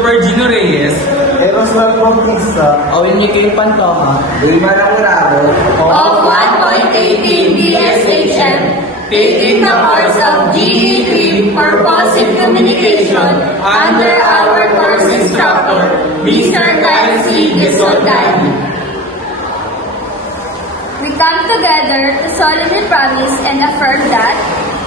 Christopher Gino Reyes, Eros Bautista, Owen Miguel Pantoma, Wilma Ramurado, of 1.18 BSHM, taking the course of GE3 Purpose in Communication under our course instructor, Mr. Kyle C. Gisoldani. We come together to solemnly promise and affirm that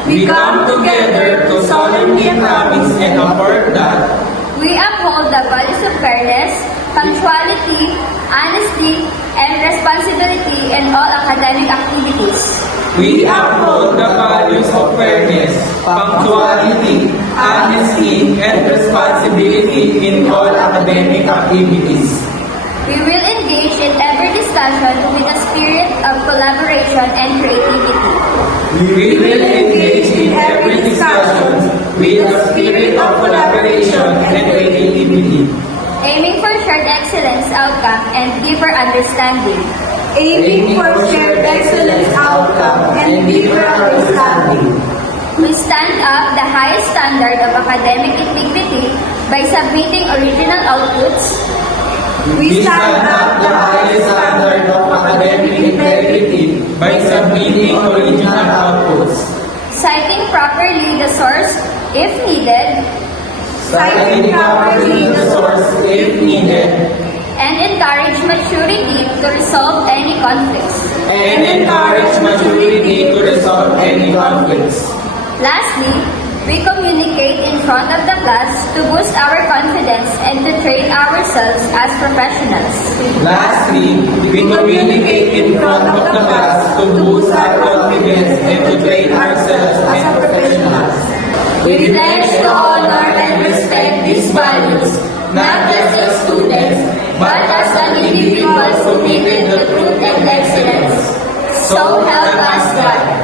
we come together to solemnly promise and affirm that we uphold the values of fairness, punctuality, honesty, and responsibility in all academic activities. we uphold the values of fairness, punctuality, honesty, and responsibility in all academic activities. We will engage in every discussion with a spirit of collaboration and creativity. We will engage in every discussion with a spirit of collaboration and creativity, Aiming for shared excellence outcome and deeper understanding. Aiming for shared excellence outcome and deeper understanding. We stand up the highest standard of academic integrity by submitting original outputs, we stand up the highest standard of academic integrity by submitting original outputs, citing properly the source if needed, citing properly the source if needed, and encourage maturity to resolve any conflicts. and encourage maturity to resolve any conflicts. Lastly, we communicate in front of the class to boost our confidence and to train ourselves as professionals. Lastly, we communicate in front of the class to boost our confidence and to train ourselves as professionals. We pledge to honor and respect these values, not just as students, but as an individuals committed to truth and excellence. So help us God.